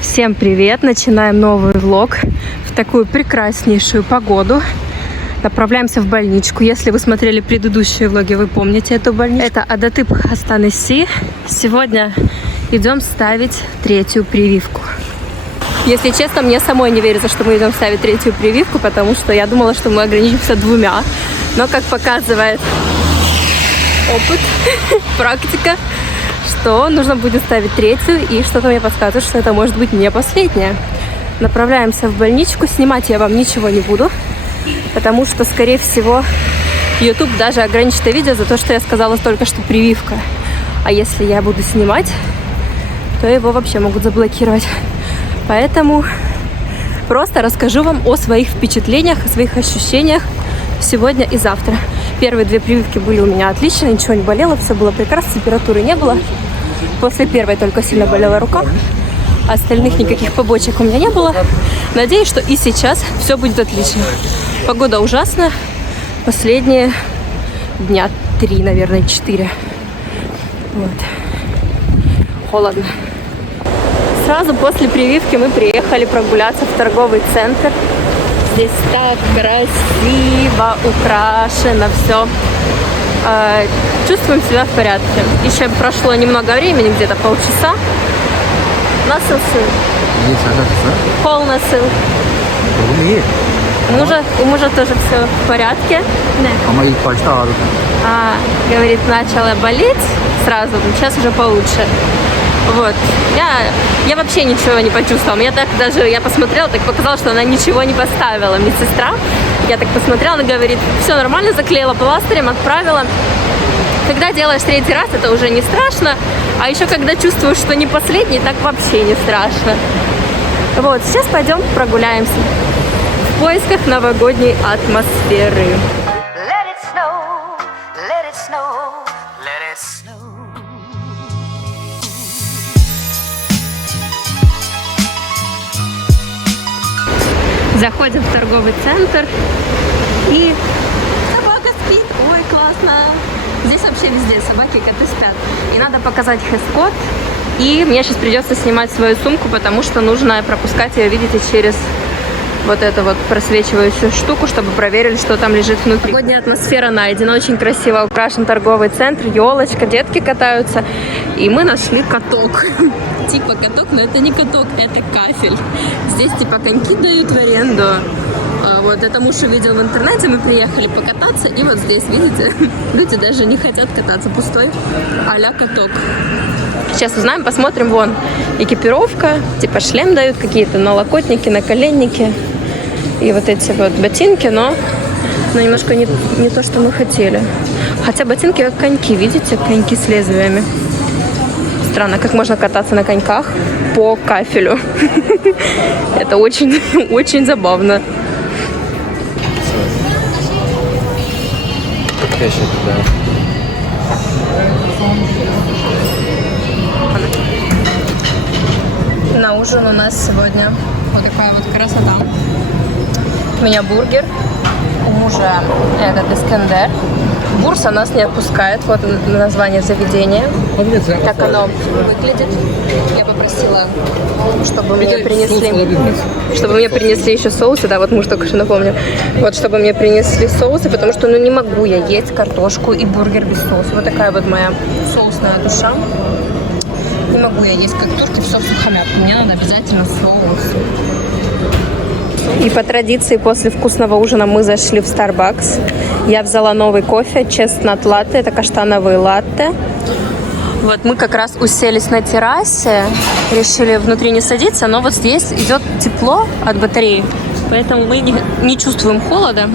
Всем привет! Начинаем новый влог в такую прекраснейшую погоду. Направляемся в больничку. Если вы смотрели предыдущие влоги, вы помните эту больничку. Это Адатып Хастанеси. Сегодня идем ставить третью прививку. Если честно, мне самой не верится, что мы идем ставить третью прививку, потому что я думала, что мы ограничимся 2. Но, как показывает опыт, практика, что нужно будет ставить третью, и что-то мне подсказывает, что это может быть не последняя. Направляемся в больничку. Снимать я вам ничего не буду, потому что, скорее всего, YouTube даже ограничит видео за то, что я сказала только что прививка. А если я буду снимать, то его вообще могут заблокировать. Поэтому просто расскажу вам о своих впечатлениях, о своих ощущениях сегодня и завтра. Первые 2 прививки были у меня отлично, ничего не болело, все было прекрасно, температуры не было. После первой только сильно болела рука, остальных никаких побочек у меня не было. Надеюсь, что и сейчас все будет отлично. Погода ужасная, последние дня 3, наверное, 4. Вот. Холодно. Сразу после прививки мы приехали прогуляться в торговый центр. Здесь так красиво украшено все. Чувствуем себя в порядке. Еще прошло немного времени, где-то полчаса. Nasılsın? İyi, sen nasılsın? Пол насыл. Oğlum iyi. У мужа тоже все в порядке. Ama ilk başta ağrıdı. Говорит, начала болеть сразу, сейчас уже получше. Вот. Я вообще ничего не почувствовала. Я посмотрела, так показалось, что она ничего не поставила. Медсестра. Я так посмотрела, она говорит, все нормально, заклеила пластырем, отправила. Когда делаешь 3-й раз, это уже не страшно. А еще когда чувствуешь, что не последний, так вообще не страшно. Вот, сейчас пойдем прогуляемся в поисках новогодней атмосферы. Let it snow, let it snow, let it snow. Заходим в торговый центр, и собака спит. Ой, классно! Здесь вообще везде собаки и коты спят. И надо показать хэс-код. И мне сейчас придется снимать свою сумку, потому что нужно пропускать ее, видите, через вот эту вот просвечивающую штуку, чтобы проверили, что там лежит внутри. Сегодня атмосфера найдена, очень красиво украшен торговый центр, елочка, детки катаются. И мы нашли каток. Типа каток, но это не каток, это кафель. Здесь типа коньки дают в аренду. Вот это муж увидел в интернете, мы приехали покататься, и вот здесь, видите, люди даже не хотят кататься, пустой а-ля каток. Сейчас узнаем, посмотрим, вон, экипировка, типа шлем дают, какие-то налокотники, наколенники и вот эти вот ботинки, но немножко не то, что мы хотели. Хотя ботинки как коньки, видите, коньки с лезвиями. Странно, как можно кататься на коньках по кафелю. Это очень, очень забавно. На ужин у нас сегодня вот такая вот красота. У меня бургер, у мужа этот Искандер. Бурса нас не отпускает. Вот название заведения. Так оно выглядит. Я попросила, чтобы мне принесли еще соусы. Да, вот муж только что напомнил. Вот, чтобы мне принесли соусы, потому что не могу я есть картошку и бургер без соуса. Вот такая вот моя соусная душа. Не могу я есть как турки, все в сухомятку. Мне надо обязательно соус. И по традиции после вкусного ужина мы зашли в Starbucks. Я взяла новый кофе, chestnut латте, это каштановый латте. Вот мы как раз уселись на террасе, решили внутри не садиться, но вот здесь идет тепло от батареи, поэтому мы не чувствуем холода.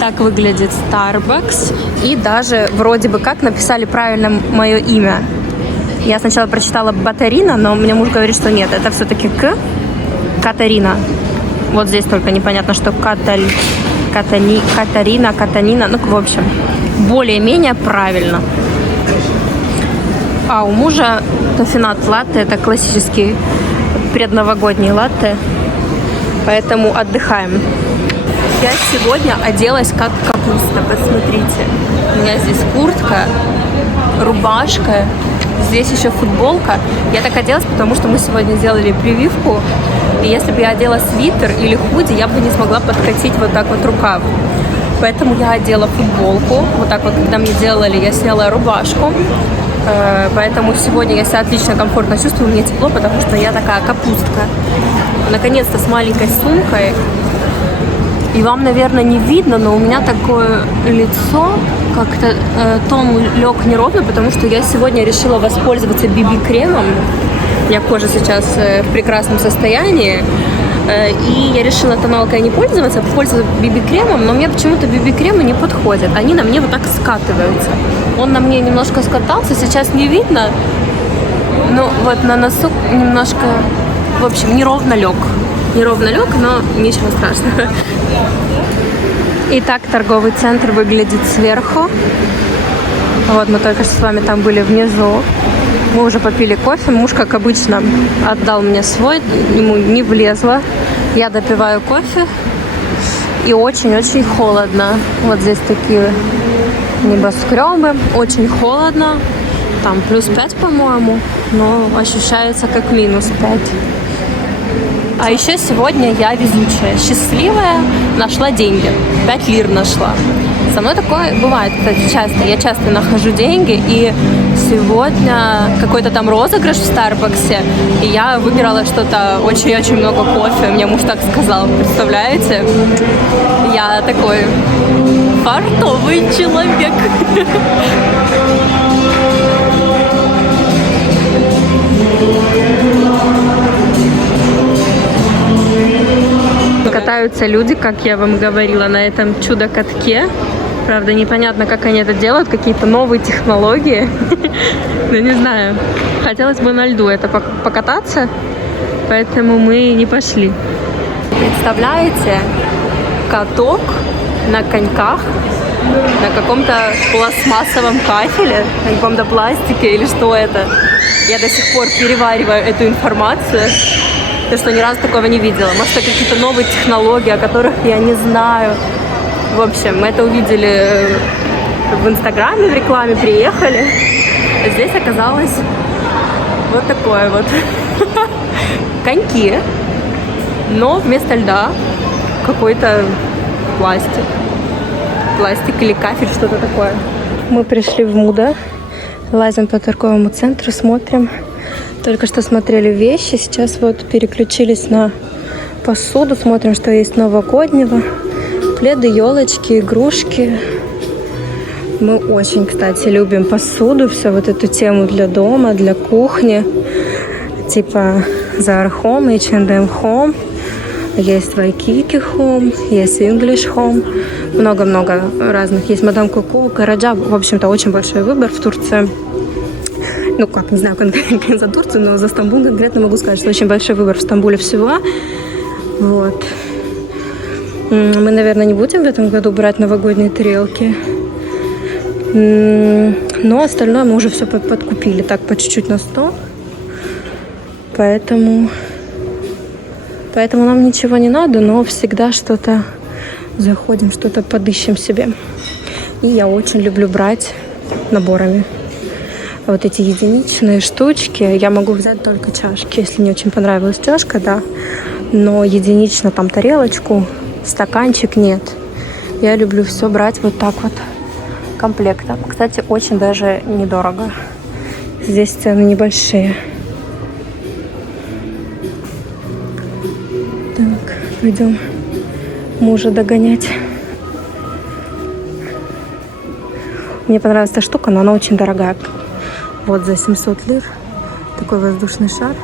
Так выглядит Starbucks. И даже вроде бы как написали правильно мое имя. Я сначала прочитала Батарина, но мне муж говорит, что нет, это все-таки Катарина. Вот здесь только непонятно, что Катарина, Катанина. Ну, в общем, более-менее правильно. А у мужа тофинат латте, это классический предновогодний латте. Поэтому отдыхаем. Я сегодня оделась как капуста, посмотрите. У меня здесь куртка, рубашка, здесь еще футболка. Я так оделась, потому что мы сегодня делали прививку. И если бы я одела свитер или худи, я бы не смогла подкатить вот так вот рукав. Поэтому я одела футболку. Вот так вот, когда мне делали, я сняла рубашку. Поэтому сегодня я себя отлично, комфортно чувствую. Мне тепло, потому что я такая капустка. Наконец-то с маленькой сумкой. И вам, наверное, не видно, но у меня такое лицо, как-то тон лег неровно, потому что я сегодня решила воспользоваться BB-кремом. У меня кожа сейчас в прекрасном состоянии. И я решила тоналкой не пользоваться, пользоваться BB-кремом, но мне почему-то BB-кремы не подходят. Они на мне вот так скатываются. Он на мне немножко скатался, сейчас не видно. Ну вот на носу немножко, в общем, неровно лег. Неровно лег, но ничего страшного. Итак, торговый центр выглядит сверху. Вот мы только что с вами там были внизу. Мы уже попили кофе. Муж, как обычно, отдал мне свой. Ему не влезло. Я допиваю кофе. И очень-очень холодно. Вот здесь такие небоскребы. Очень холодно. Там плюс 5, по-моему. Но ощущается как минус 5. А еще сегодня я везучая, счастливая, нашла деньги. 5 лир нашла. Со мной такое бывает, кстати, часто. Я часто нахожу деньги, и сегодня какой-то там розыгрыш в Старбаксе, и я выбирала что-то очень-очень много кофе. Мне муж так сказал, представляете? Я такой фартовый человек. Катаются люди, как я вам говорила, на этом чудо-катке. Правда, непонятно, как они это делают, какие-то новые технологии. Ну, не знаю. Хотелось бы на льду это покататься, поэтому мы не пошли. Представляете, каток на коньках, на каком-то пластмассовом кафеле, на каком-то пластике или что это? Я до сих пор перевариваю эту информацию. Потому что ни разу такого не видела. Может, это какие-то новые технологии, о которых я не знаю. В общем, мы это увидели в Инстаграме, в рекламе, приехали. А здесь оказалось вот такое вот. Коньки, но вместо льда какой-то пластик. Пластик или кафель, что-то такое. Мы пришли в Муда, лазим по торговому центру, смотрим. Только что смотрели вещи, сейчас вот переключились на посуду, смотрим, что есть новогоднего. Пледы, елочки, игрушки. Мы очень, кстати, любим посуду, всю вот эту тему для дома, для кухни. Типа Zara Home, H&M Home, есть Waikiki Home, есть English Home. Много-много разных. Есть Мадам Коко, Караджа. В общем-то, очень большой выбор в Турции. Ну, как, не знаю конкретно за Турцию, но за Стамбул конкретно могу сказать, что очень большой выбор в Стамбуле всего. Вот. Мы, наверное, не будем в этом году брать новогодние тарелки. Но остальное мы уже все подкупили. Так, по чуть-чуть на стол. Поэтому нам ничего не надо, но всегда что-то заходим, что-то подыщем себе. И я очень люблю брать наборами. Вот эти единичные штучки я могу взять только чашки. Если мне очень понравилась чашка, да. Но единично там тарелочку, стаканчик нет. Я люблю все брать вот так вот комплектом. Кстати, очень даже недорого. Здесь цены небольшие. Так, пойдем мужа догонять. Мне понравилась эта штука, но она очень дорогая. Вот за 700 лир такой воздушный шар.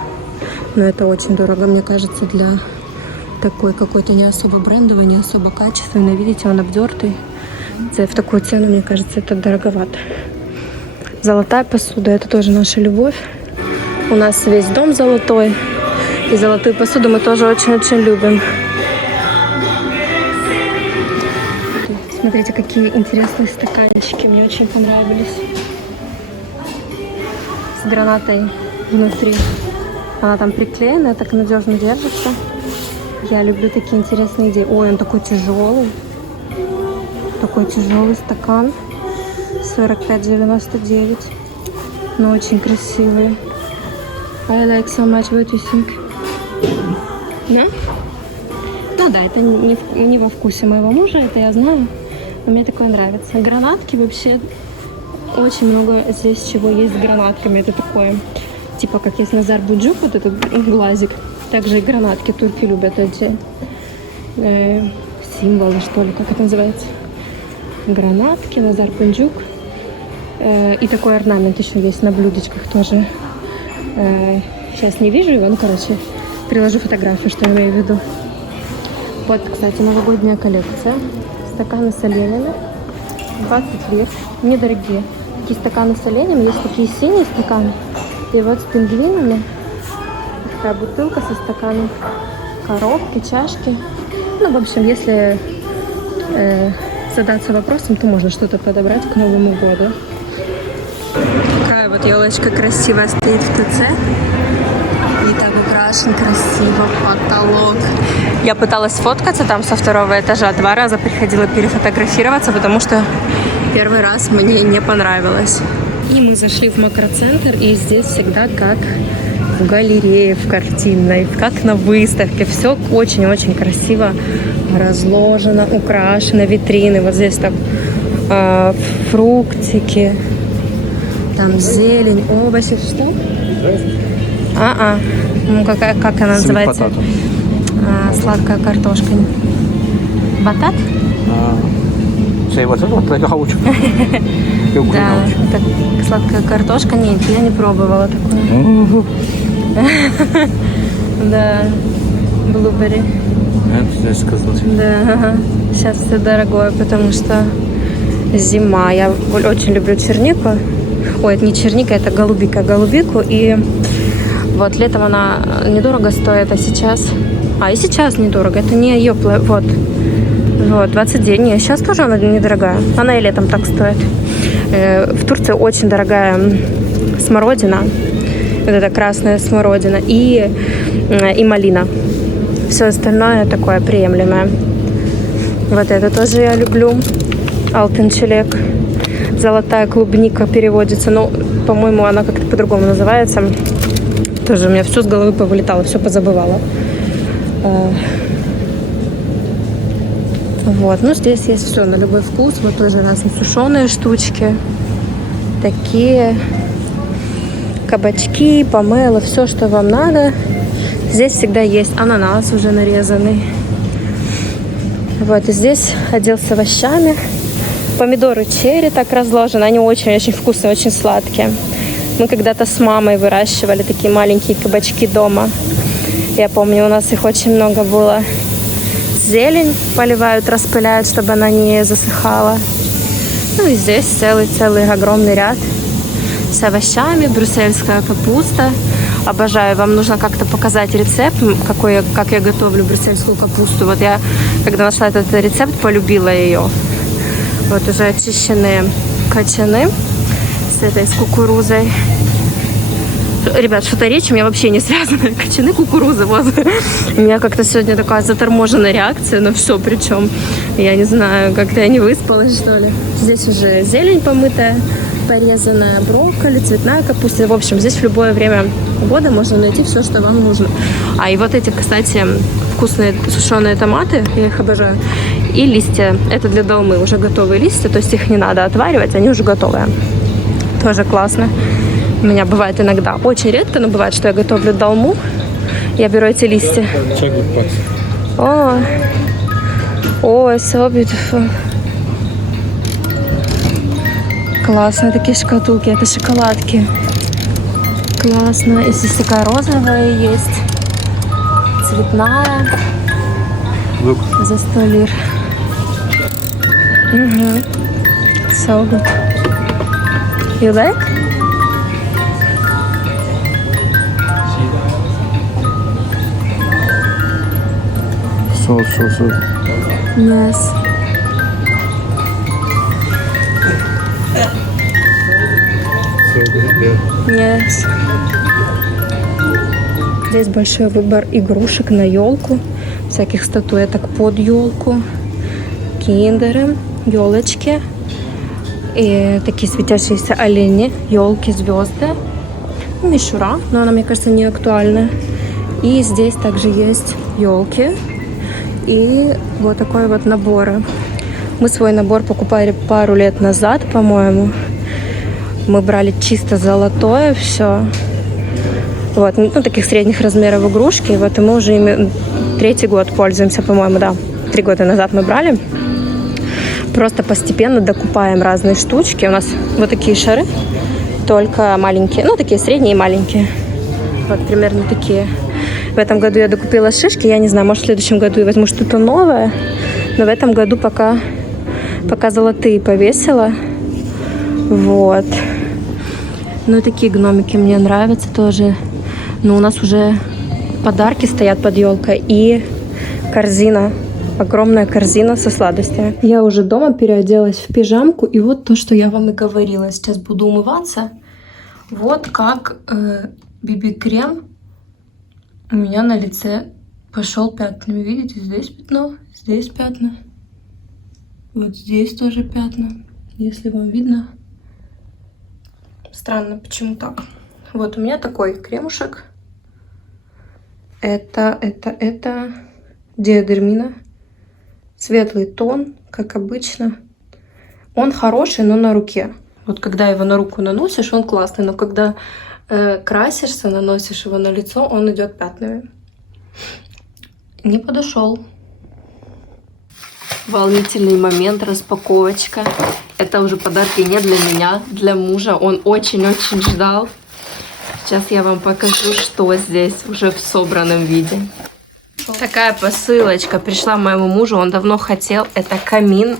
Но это очень дорого, мне кажется, для такой какой-то не особо брендовый, не особо качественный. Видите, он обдертый. В такую цену, мне кажется, это дороговато. Золотая посуда, это тоже наша любовь. У нас весь дом золотой. И золотую посуду мы тоже очень-очень любим. Смотрите, какие интересные стаканчики. Мне очень понравились. С гранатой внутри. Она там приклеена, так надежно держится. Я люблю такие интересные идеи. Ой, он такой тяжелый. Такой тяжелый стакан. 45,99. Но очень красивые. I like so much. What do you think? Да? Ну да, это не во вкусе моего мужа, это я знаю. Но мне такое нравится. Гранатки вообще очень много здесь чего есть с гранатками. Это такое, типа как есть Назар Буджук, вот этот глазик. Также и гранатки турки любят эти символы, что ли, как это называется. Гранатки, Назар Буджук. И такой орнамент еще есть на блюдечках тоже. Сейчас не вижу его, ну короче, приложу фотографию, что я имею в виду. Вот, кстати, новогодняя коллекция. Стаканы с оленями. 20 лир. Недорогие. Такие стаканы с оленями. Есть такие синие стаканы. И вот с пингвинами. Такая бутылка со стаканом. Коробки, чашки. Ну, в общем, если задаться вопросом, то можно что-то подобрать к Новому году. Такая вот елочка красивая стоит в ТЦ. И так украшен красиво потолок. Я пыталась сфоткаться там со второго этажа. 2 раза приходила перефотографироваться, потому что первый раз мне не понравилось. И мы зашли в макроцентр, и здесь всегда как в галерее, в картинной, как на выставке. Все очень-очень красиво разложено, украшено, витрины. Вот здесь там фруктики, там зелень, овощи. Что? Ну, как она называется? Сладкая картошка. Батат? See вот это хаучу. Да, это сладкая картошка. Нет, я не пробовала такое. Да, блубери. Это сказал. Да, сейчас все дорогое, потому что зима. Я очень люблю чернику. Ой, это не черника, это голубика. Голубику. И вот летом она недорого стоит, а сейчас... и сейчас недорого. Это не ее... Вот. Вот, 29. Нет, сейчас тоже она недорогая. Она и летом так стоит. В Турции очень дорогая смородина. Вот это красная смородина. И малина. Все остальное такое приемлемое. Вот это тоже я люблю. Алтын-чилек. Золотая клубника переводится. Но, по-моему, она как-то по-другому называется. Тоже у меня все с головы повылетало, все позабывала. Вот, ну здесь есть все на любой вкус. Вот тоже разные сушеные штучки. Такие кабачки, помело, все, что вам надо. Здесь всегда есть ананас уже нарезанный. Вот, и здесь отдел с овощами. Помидоры черри так разложены. Они очень-очень вкусные, очень сладкие. Мы когда-то с мамой выращивали такие маленькие кабачки дома. Я помню, у нас их очень много было. Зелень поливают, распыляют, чтобы она не засыхала. Ну и здесь целый огромный ряд с овощами, брюссельская капуста. Обожаю. Вам нужно как-то показать рецепт, как я готовлю брюссельскую капусту. Вот я, когда нашла этот рецепт, полюбила ее. Вот уже очищенные кочаны с кукурузой. Ребят, что-то речь у меня вообще не связана. Кочаны кукурузы. Вот. У меня как-то сегодня такая заторможенная реакция на все, причем. Я не знаю, как-то я не выспалась, что ли. Здесь уже зелень помытая, порезанная, брокколи, цветная капуста. В общем, здесь в любое время года можно найти все, что вам нужно. И вот эти, кстати, вкусные сушеные томаты, я их обожаю. И листья. Это для долмы уже готовые листья, то есть их не надо отваривать, они уже готовые. Тоже классно. У меня бывает иногда, очень редко, но бывает, что я готовлю долму. Я беру эти листья. О, so beautiful. Классные такие шкатулки, это шоколадки. Классно. И здесь такая розовая есть, цветная. За 100 лир. So good. You like? So. Yes. Yes. Здесь большой выбор игрушек на елку, всяких статуэток под елку, киндеры, елочки, И такие светящиеся олени, елки, звезды. Мишура, но она, мне кажется, не актуальна. И здесь также есть елки. И вот такой вот набор. Мы свой набор покупали пару лет назад, по-моему. Мы брали чисто золотое все. Вот, ну, таких средних размеров игрушки. Вот, и мы уже ими 3-й год пользуемся, по-моему, да. 3 года назад мы брали. Просто постепенно докупаем разные штучки. У нас вот такие шары, только маленькие. Ну, такие средние и маленькие. Вот, примерно такие. В этом году я докупила шишки. Я не знаю, может, в следующем году я возьму что-то новое. Но в этом году пока золотые повесила. Вот. Ну, такие гномики мне нравятся тоже. Но у нас уже подарки стоят под елкой. И корзина. Огромная корзина со сладостями. Я уже дома переоделась в пижамку. И вот то, что я вам и говорила. Сейчас буду умываться. Вот как BB-крем у меня на лице пошел пятнами. Видите, здесь пятно, здесь пятна. Вот здесь тоже пятна. Если вам видно. Странно, почему так. Вот у меня такой кремушек. Это диадермина. Светлый тон, как обычно. Он хороший, но на руке. Вот когда его на руку наносишь, он классный. Но когда красишься, наносишь его на лицо, он идет пятнами. Не подошел. Волнительный момент, распаковочка. Это уже подарки не для меня, для мужа. Он очень-очень ждал. Сейчас я вам покажу, что здесь уже в собранном виде. Такая посылочка пришла моему мужу. Он давно хотел. Это камин.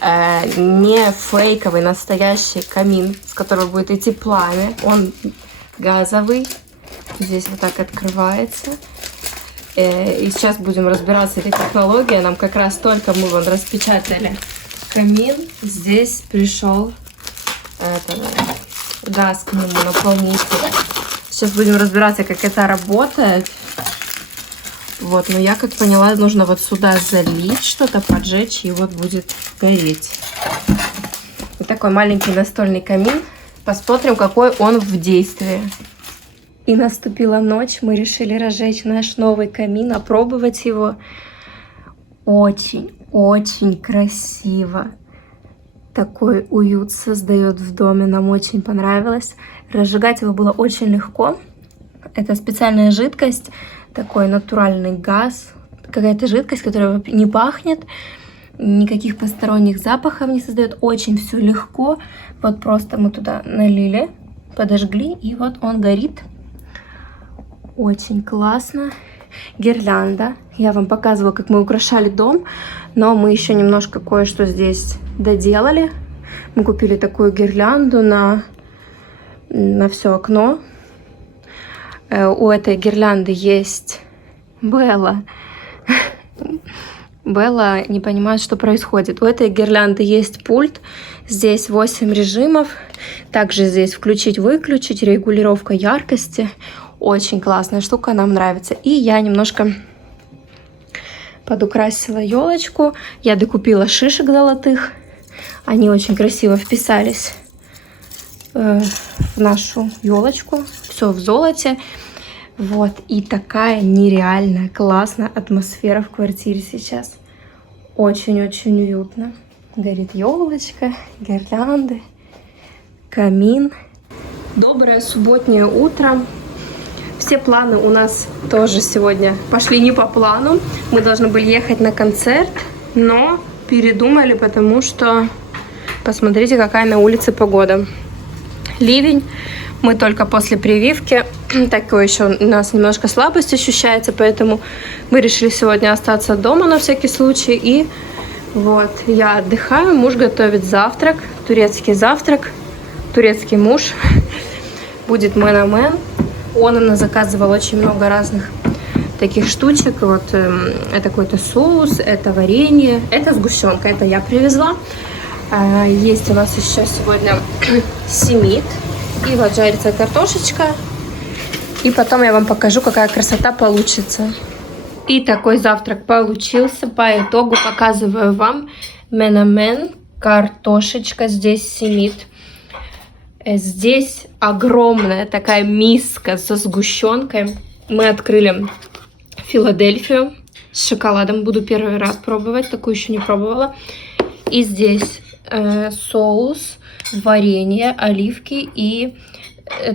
Не фейковый, настоящий камин, с которого будет идти пламя. Он газовый. Здесь вот так открывается. И сейчас будем разбираться с этой технологией. Нам как раз только мы вон распечатали камин. Здесь пришел газ к нему наполнитель. Сейчас будем разбираться, как это работает. Вот, но я как поняла, нужно вот сюда залить что-то, поджечь, и вот будет гореть. Вот такой маленький настольный камин. Посмотрим, какой он в действии. И наступила ночь, мы решили разжечь наш новый камин, опробовать его. Очень красиво. Такой уют создает в доме, нам очень понравилось. Разжигать его было очень легко. Это специальная жидкость, такой натуральный газ. Какая-то жидкость, которая не пахнет, никаких посторонних запахов не создает. Очень все легко. Вот просто мы туда налили, подожгли, и вот он горит. Очень классно. Гирлянда. Я вам показывала, как мы украшали дом, но мы еще немножко кое-что здесь доделали. Мы купили такую гирлянду на все окно. У этой гирлянды есть Белла. Белла не понимает, что происходит. У этой гирлянды есть пульт. Здесь 8 режимов. Также здесь включить-выключить, регулировка яркости. Очень классная штука, нам нравится. И я немножко подукрасила елочку. Я докупила шишек золотых. Они очень красиво вписались в нашу елочку. Все в золоте. Вот. И такая нереальная, классная атмосфера в квартире сейчас. Очень-очень уютно. Горит елочка, гирлянды, камин. Доброе субботнее утро. Все планы у нас тоже сегодня пошли не по плану. Мы должны были ехать на концерт, но передумали, потому что посмотрите, какая на улице погода. Ливень. Мы только после прививки. Такой еще у нас немножко слабость ощущается, поэтому мы решили сегодня остаться дома на всякий случай. И вот, я отдыхаю, муж готовит завтрак, турецкий завтрак, турецкий муж. Будет менамен. Он заказывал очень много разных таких штучек. Вот это какой-то соус, это варенье, это сгущенка, это я привезла. Есть у нас еще сегодня семит. И вот жарится картошечка. И потом я вам покажу, какая красота получится. И такой завтрак получился. По итогу показываю вам менамен Картошечка здесь семит. Здесь огромная такая миска со сгущенкой. Мы открыли Филадельфию с шоколадом. Буду первый раз пробовать, такую еще не пробовала. И здесь соус, варенье, оливки и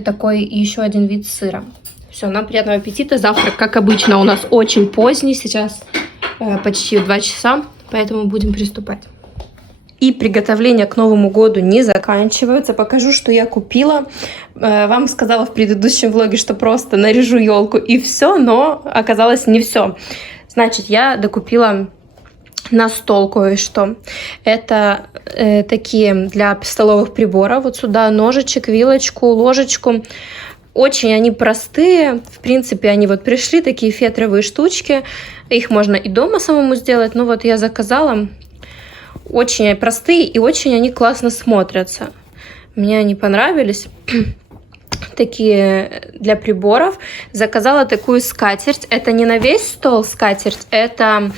такой еще один вид сыра. Все, нам приятного аппетита. Завтрак, как обычно, у нас очень поздний. Сейчас почти 2 часа, поэтому будем приступать. И приготовления к Новому году не заканчиваются. Покажу, что я купила. Вам сказала в предыдущем влоге, что просто наряжу елку и все, но оказалось не все. Значит, я докупила на стол кое-что. Это такие для столовых приборов. Вот сюда ножичек, вилочку, ложечку. Очень они простые. В принципе, они вот пришли, такие фетровые штучки. Их можно и дома самому сделать. Но вот я заказала. Очень простые и очень они классно смотрятся. Мне они понравились. Такие для приборов. Заказала такую скатерть. Это не на весь стол скатерть. Это,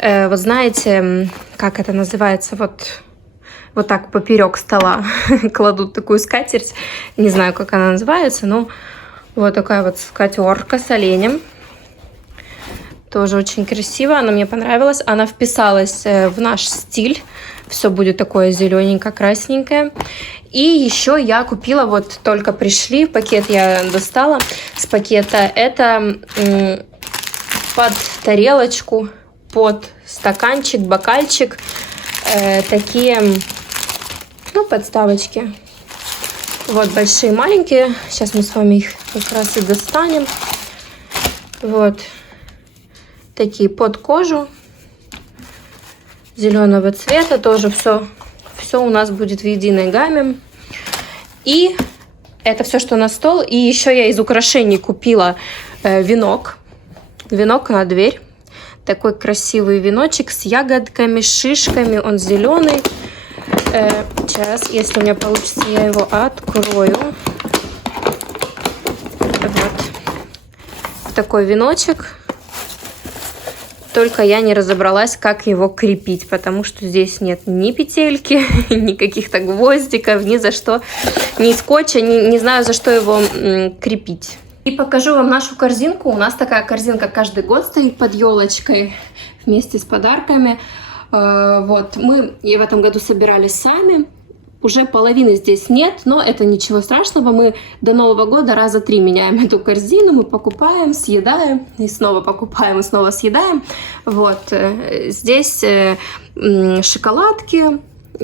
вот знаете, как это называется? Вот так поперек стола кладут такую скатерть. Не знаю, как она называется, но вот такая вот скатерка с оленем. Тоже очень красиво, она мне понравилась. Она вписалась в наш стиль. Все будет такое зелененько-красненькое. И еще я купила, вот только пришли, пакет я достала с пакета. Это под тарелочку, под стаканчик, бокальчик. Такие, ну, подставочки. Вот большие, маленькие. Сейчас мы с вами их как раз и достанем. Вот. Такие под кожу, зеленого цвета, тоже все у нас будет в единой гамме. И это все, что на стол. И еще я из украшений купила венок на дверь. Такой красивый веночек с ягодками, шишками, он зеленый. Сейчас, если у меня получится, я его открою. Вот такой веночек. Только я не разобралась, как его крепить, потому что здесь нет ни петельки, ни каких-то гвоздиков, ни за что, ни скотча, не знаю, за что его крепить. И покажу вам нашу корзинку. У нас такая корзинка каждый год стоит под елочкой вместе с подарками. Вот, мы и в этом году собирали сами. Уже половины здесь нет, но это ничего страшного. Мы до Нового года раза 3 меняем эту корзину. Мы покупаем, съедаем, и снова покупаем, и снова съедаем. Вот. Здесь шоколадки,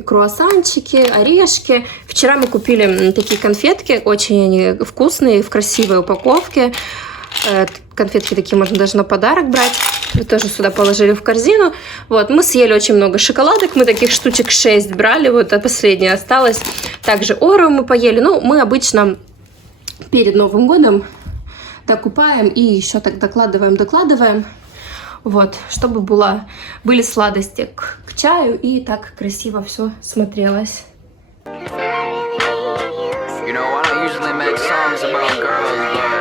круассанчики, орешки. Вчера мы купили такие конфетки. Очень они вкусные, в красивой упаковке. Конфетки такие можно даже на подарок брать. Мы тоже сюда положили в корзину. Вот, мы съели очень много шоколадок. Мы таких штучек 6 брали. Вот, а последняя осталась. Также Орео мы поели. Ну, мы обычно перед Новым годом докупаем и еще так докладываем. Вот, чтобы были сладости к чаю. И так красиво все смотрелось. You know, I don't usually make songs about girls, but